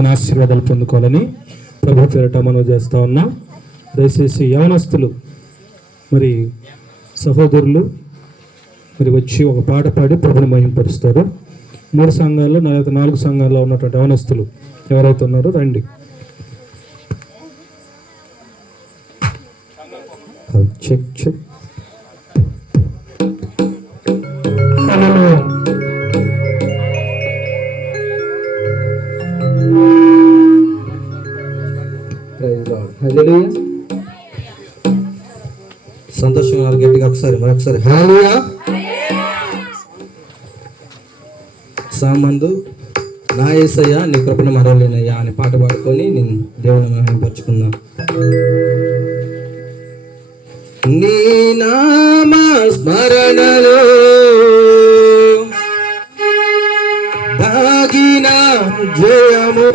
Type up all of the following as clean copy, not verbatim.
ఆశీర్వాదాలు పొందుకోవాలని ప్రభు పేరట మనం చేస్తూ ఉన్నాం. దయచేసి యవనస్తులు మరి సహోదరులు మరి వచ్చి ఒక పాట పాడి ప్రభుని మహింపరుస్తారు. 3 సంఘాల్లో 4 సంఘాల్లో ఉన్నటువంటి యవనస్తులు ఎవరైతే ఉన్నారో రండి. చెక్ చెక్ సంతోషంగా గట్టిగా మరొకసారి హల్లెలూయా. సామందు నా యేసయ్యా నీ కృపను మరవలేనయ్యా అని పాట పాడుకొని నేను దేవుని మహిమపరుచుకున్నాను. నీ నామ స్మరణలో దాగిన జయము,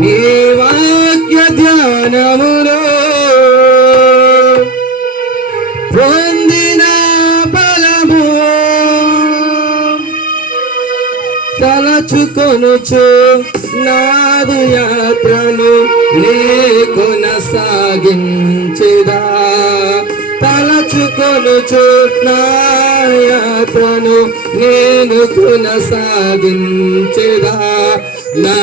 నీ వాక్య ధ్యానములో పొందిన బలము, తలచుకొనుచు నాదు యాత్రను నీ కొనసాగించెదా, తలచుకొనుచు నా యాత్రను నేను కొనసాగించెదా. నా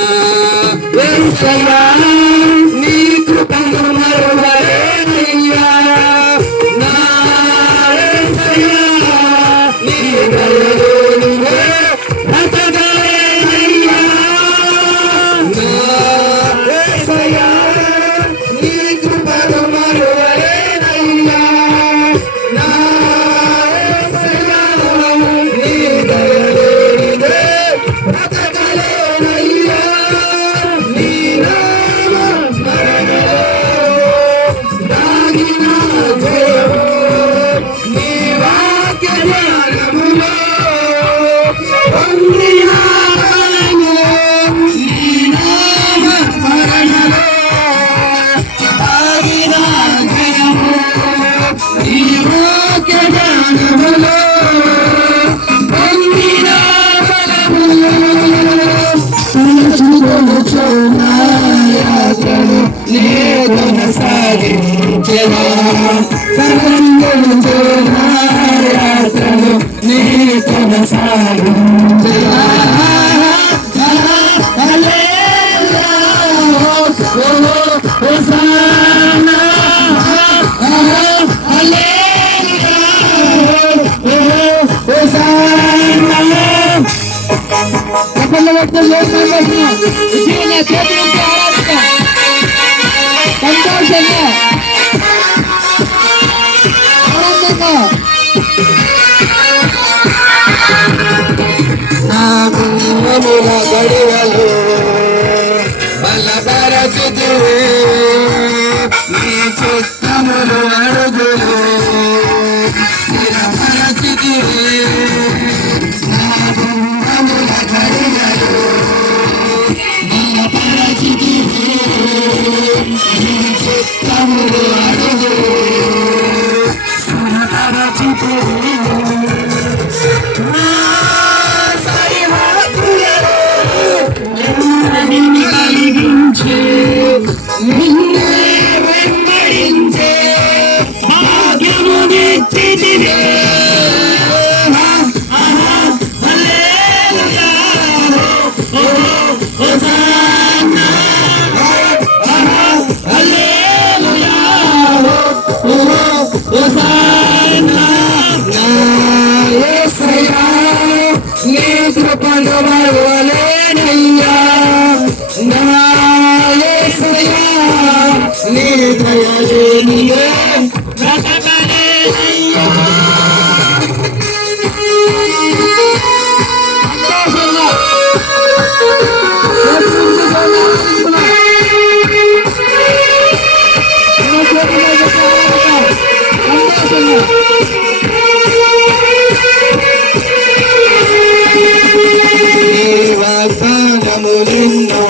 యేసయ్యా నీ కృపను మరువలేనయ్యా, నా యేసయ్యా నీ దయలో నువ్వే బ్రతకలేనయ్యా, నా యేసయ్యా నీ కృపను మరువలేనయ్యా, నా యేసయ్యా నీ దయలో నువ్వే బ్రతకలేనయ్యా. నీ నామ స్మరణలో దాగిన జయము, నీ వాక్య ధ్యానములో పొందిన బలము, నీ నామ స్మరణలో దాగిన జయము, నీ వాక్య ధ్యానములో పొందిన బలము, తలచుకొనుచు నా యాత్రను నీ కొనసాగించెదా, తలచుకొనుచు నా యాత్రను నీ కొనసాగించెదా. హల్లెలూయా హోసానా, హల్లెలూయా హోసానా. సంతోషంగా ఆనందంగా నా గుణముల గడియలు బలపరచుదువే, నీ చిత్తములు అడుగులు స్థిరపరచుదువే. నా గుణముల గడియలు బలపరచుదువే, నీ చిత్తములు అడుగులు స్థిరపరచుదువే. నా సరిహద్దులలో నెమ్మదిని కలిగించే, నిన్నే వెంబడించే భాగ్యమునిచ్చితివే. హల్లెలూయా హోసానా, హల్లెలూయా హోసానా. నా యేసయ్యా నీ కృపను మరువలేనయ్యా, నా యేసయ్యా నీ దయలో నీవే బ్రతకలేనయ్యా. నీ వాగ్దానములెన్నో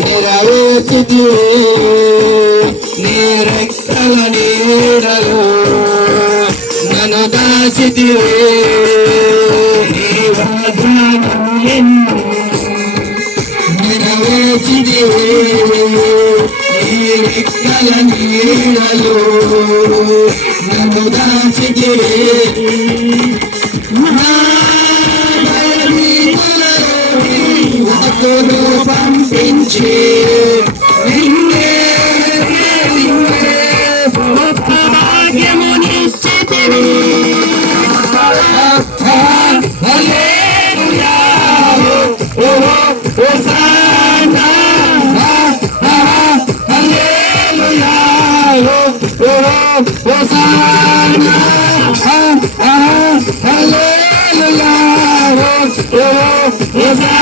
నెరవేర్చితివే, నీ రెక్కల నీడలో నన్ను దాచితివే. నీ వాగ్దానములెన్నో నెరవేర్చితివి నీ రెక్కల నీడలో నన్ను దాచితివి నా బలహీనతలోని వాక్కును పంపించి నిన్నే గొప్ప భాగ్యమునిచ్చితివి హల్లెలూయా హోసానా హల్లెలూయా హోసానా హల్లెలూయా హోసానా